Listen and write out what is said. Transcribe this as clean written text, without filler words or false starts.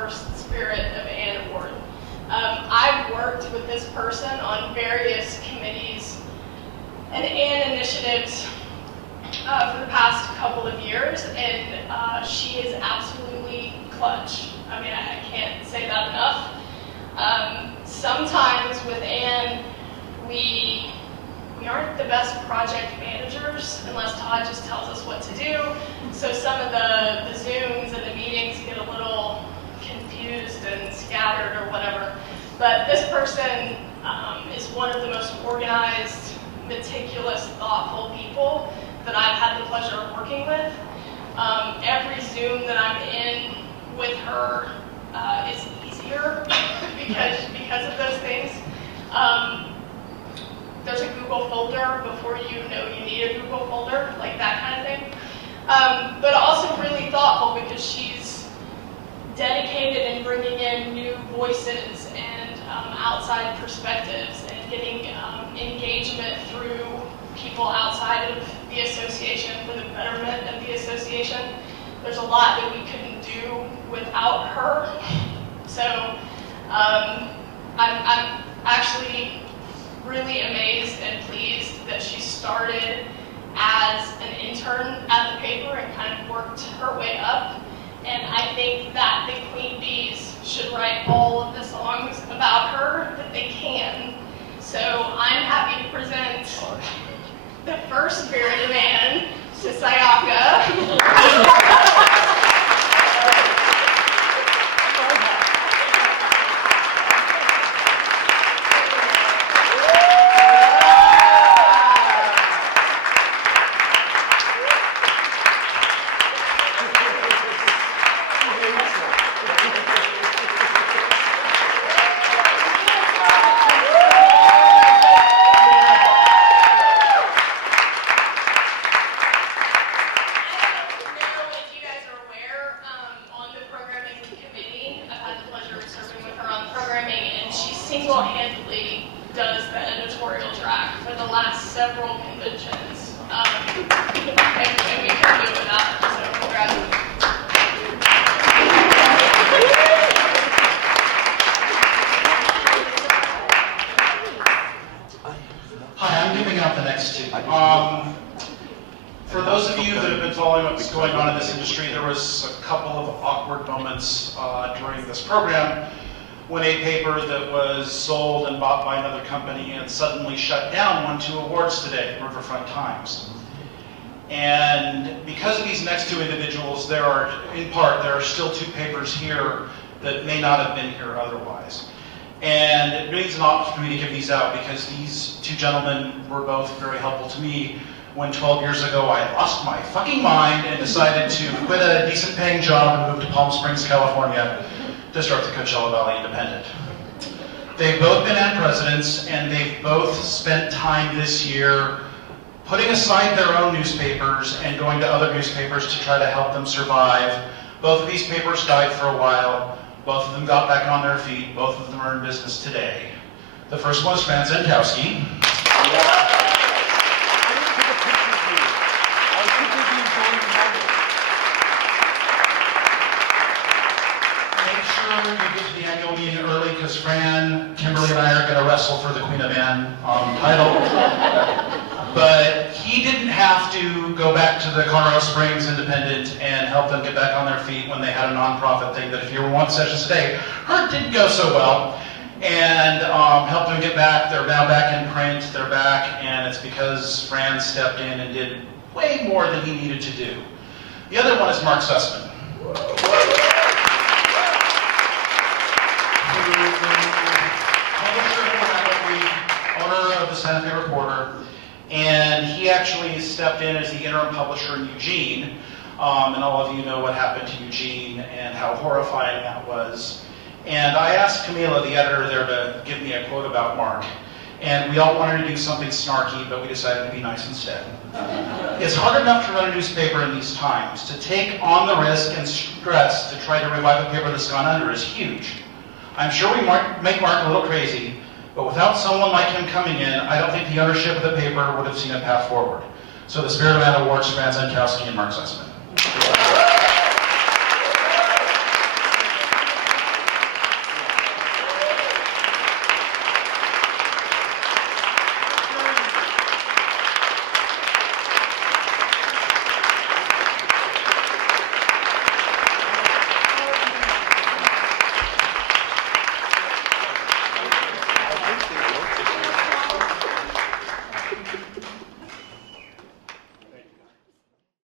first Spirit of AAN Award. I've worked with this person on various committees and AAN initiatives for the past couple of years, and she is absolutely clutch. I mean, I can't say that enough. Sometimes with AAN, we aren't the best project managers unless Todd just tells us what to do. So some of the Zooms and the meetings get a little confused and scattered or whatever. But this person is one of the most organized, meticulous, thoughtful people that I've had the pleasure of working with. Every Zoom that I'm in with her is easier because of those things. There's a Google folder before you know you need a Google folder, like that kind of thing. But also really thoughtful because she's dedicated in bringing in new voices and outside perspectives and getting engagement through people outside of the association for the betterment of the association. There's a lot that we couldn't do without her. So I'm actually really amazed and pleased that she started as an intern at the paper and kind of worked her way up. And I think that the Queen Bees should write all of the songs about her that they can. So I'm happy to present the first Spirit of AAN to Sayaka. Single-handedly does the editorial track for the last several conventions, and we couldn't do it without her, so congratulations. Hi, I'm giving out the next two. For those of you that have been following what's going on in this industry, there was a couple of awkward moments during this program when a paper that was sold and bought by another company and suddenly shut down won 2 awards today, Riverfront Times. And because of these next 2 individuals, there are still 2 papers here that may not have been here otherwise. And it means an honor for me to give these out because these 2 gentlemen were both very helpful to me when 12 years ago I lost my fucking mind and decided to quit a decent paying job and move to Palm Springs, California to start the Coachella Valley Independent. They've both been AAN presidents, and they've both spent time this year putting aside their own newspapers and going to other newspapers to try to help them survive. Both of these papers died for a while. Both of them got back on their feet. Both of them are in business today. The first one is Fran Zankowski. You get to the annual meeting early because Fran, Kimberly, and I are going to wrestle for the Queen of AAN title. But he didn't have to go back to the Colorado Springs Independent and help them get back on their feet when they had a nonprofit thing that if you were 1 session a day, hers didn't go so well. And helped them get back. They're now back in print. They're back, and it's because Fran stepped in and did way more than he needed to do. The other one is Mark Sussman. Owner of the Santa Fe Reporter, and he actually stepped in as the interim publisher in Eugene, and all of you know what happened to Eugene and how horrifying that was. And I asked Camila, the editor there, to give me a quote about Mark, and we all wanted to do something snarky, but we decided to be nice instead. It's hard enough to run a newspaper in these times. To take on the risk and stress to try to revive a paper that's gone under is huge. I'm sure we make Mark a little crazy, but without someone like him coming in, I don't think the ownership of the paper would have seen a path forward. So the Spirit of AAN awards to Fran Zankowski and Mark Sussman.